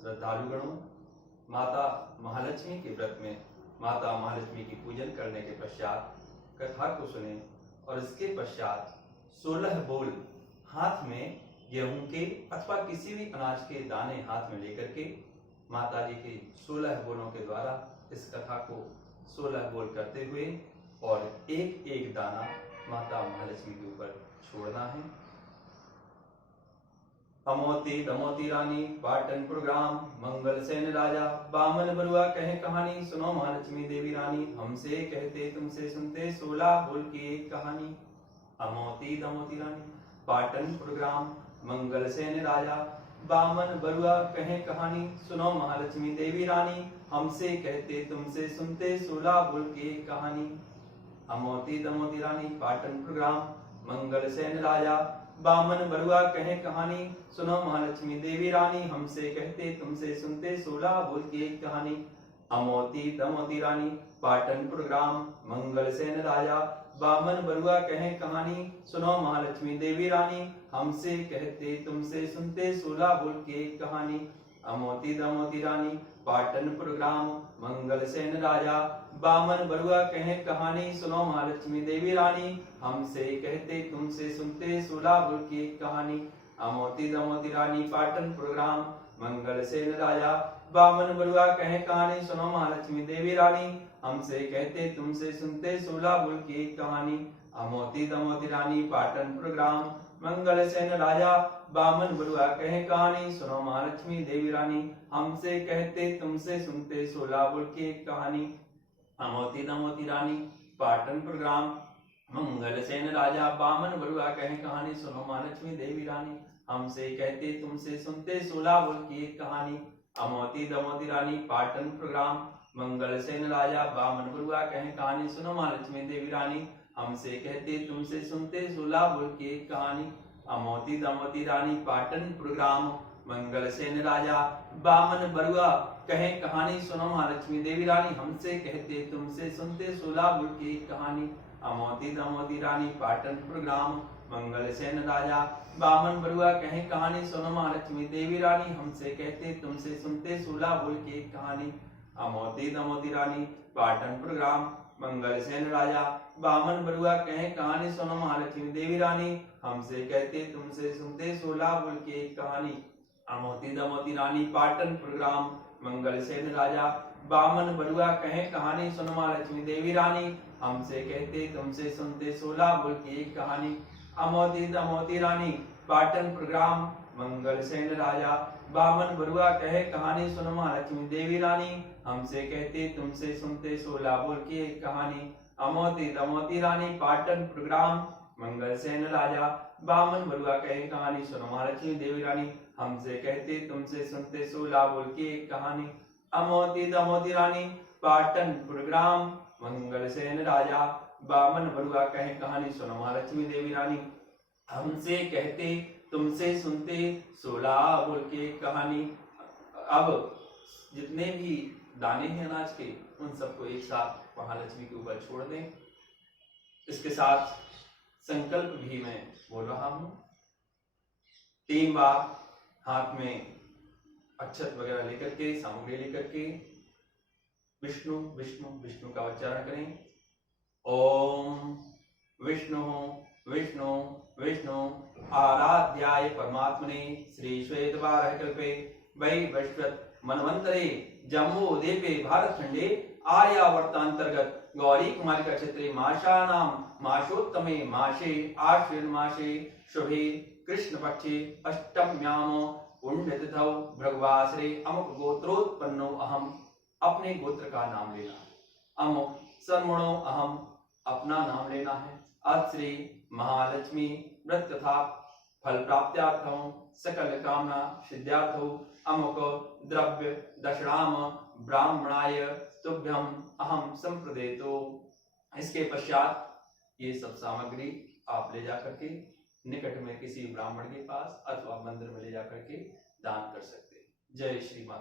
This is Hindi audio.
श्रद्धालुगणों, माता महालक्ष्मी के व्रत में माता महालक्ष्मी की पूजन करने के पश्चात कथा को सुने और इसके पश्चात 16 बोल हाथ में गेहूं के अथवा किसी भी अनाज के दाने हाथ में लेकर के माता जी के 16 बोलों के द्वारा इस कथा को 16 बोल करते हुए और एक एक दाना माता महालक्ष्मी के ऊपर छोड़ना है। अमोती दमोती रानी पाटनपुर ग्राम मंगल सेन राजा बामन बरुआ कहे कहानी सुनो महालक्ष्मी देवी रानी हमसे कहते तुमसे सुनते 16 बोल की एक कहानी। अमोती दमोती रानी पाटनपुर ग्राम मंगल सेन राजा बामन बरुआ कहे कहानी सुनो महालक्ष्मी देवी रानी हमसे कहते तुमसे सुनते 16 बोल की एक कहानी। अमोती दमोती रानी पाटनपुर ग्राम मंगल सेन राजा बामन बरुआ कहे कहानी सुनो महालक्ष्मी देवी रानी हमसे कहते तुमसे सुनते 16 बोल की एक कहानी। अमोती दमोती रानी पाटनपुर ग्राम मंगल सेन राजा बामन बरुआ कहे कहानी सुनो महालक्ष्मी देवी रानी हमसे कहते तुमसे सुनते 16 बोल की एक कहानी। अमोती दमोती रानी पाटनपुर ग्राम मंगल सेन राजा बामन बरुआ कहे कहानी सुनो महालक्ष्मी देवी रानी हमसे कहते तुमसे सुनते 16 बोल की एक कहानी। अमोती दमोती रानी पाटनपुर ग्राम मंगल सेन राजा बामन बरुआ कहे कहानी सुनो महालक्ष्मी देवी रानी हमसे कहते तुमसे सुनते 16 बोल की एक कहानी। अमोती दमोती रानी पाटनपुर ग्राम मंगल सेन राजा बामन बरुआ कहे कहानी सुनो महालक्ष्मी देवी रानी हमसे कहते तुमसे सुनते 16 बोल की एक कहानी। अमोती दमोती रानी पाटनपुर ग्राम मंगल सेन राजा बामन बरुआ कहे कहानी सुनो महालक्ष्मी देवी रानी हमसे कहते तुमसे सुनते 16 बोल की एक कहानी। अमोती दमोती रानी पाटनपुर ग्राम मंगल सेन राजा बामन बरुआ कहे कहानी सुनो महालक्ष्मी देवी रानी हमसे कहते तुमसे सुनते 16 बोल की एक कहानी। अमोती दमोती रानी पाटनपुर ग्राम मंगल सेन राजा बामन बरुआ कहे कहानी सुनो महालक्ष्मी देवी रानी हमसे कहते तुमसे सुनते 16 बोल की एक कहानी। अमोती दमोती रानी पाटनपुर ग्राम मंगल सेन राजा बामन बरुआ कहे कहानी सुनो महालक्ष्मी देवी रानी हमसे कहते तुमसे सुनते 16 बोल की एक कहानी। अमोती दमोती रानी पाटनपुर ग्राम मंगल सेन राजा बामन बरुआ कहे कहानी सुनो महालक्ष्मी देवी रानी हमसे कहते तुमसे सुनते 16 बोल की एक कहानी। अमोती दमोती रानी पाटनपुर ग्राम मंगल सेन राजा बामन बरुआ कहे कहानी सुनो महालक्ष्मी देवी रानी हमसे कहते तुमसे सुनते 16 बोल की एक कहानी। अमोती दमोती रानी पाटनपुर ग्राम मंगल सेन राजा बामन बरुआ कहे कहानी सुनो महालक्ष्मी देवी रानी हमसे कहते तुमसे सुनते 16 बोल की एक कहानी। अमोती दमोती रानी पाटनपुर ग्राम मंगल सेन राजा बामन बरुआ कहे कहानी सुनो महालक्ष्मी देवी रानी हमसे कहते तुमसे सुनते 16 बोल की एक कहानी। अमोती दमोती रानी पाटनपुर ग्राम मंगल सेन राजा बामन बरुआ कहे कहानी सुनो महालक्ष्मी देवी रानी हमसे कहते तुमसे सुनते 16 बोल के कहानी। अब जितने भी दाने हैं अनाज के उन सबको एक साथ महालक्ष्मी के ऊपर छोड़ दें। इसके साथ संकल्प भी मैं बोल रहा हूं। 3 बार हाथ में अक्षत वगैरह लेकर के सामग्री लेकर के विष्णु विष्णु विष्णु का उच्चारण करें। ओम विष्णु विष्णु विष्णु आराध्याय परमात्मने श्री श्वेतवाराह कल्पे वैवस्वत मनवंतरे जम्बो द्वीपे भारत खंडे आर्यावर्तांतर्गत गौरी कुमारिका क्षेत्रे मासानां मासोत्तमे मासे आश्विन मासे शुभे कृष्ण पक्षे अष्टम्याम पुण्यतिथौ भृगुवासरे अमुक गोत्रोत्पन्नो अहम अपने गोत्र का नाम लेना। अमुक सर्वणो अहम अपना नाम लेना है। अत्रि महालक्ष्मी व्रत कथा फल प्राप्त्यार्थम सकल कामना सिद्ध्यार्थो अमुक द्रव्य दशराम ब्राह्मणाय तुभ्यम अहम संप्रदेतो। इसके पश्चात ये सब सामग्री आप ले जाकर के निकट में किसी ब्राह्मण के पास अथवा मंदिर में ले जाकर के दान कर सकते हैं। जय श्री माता।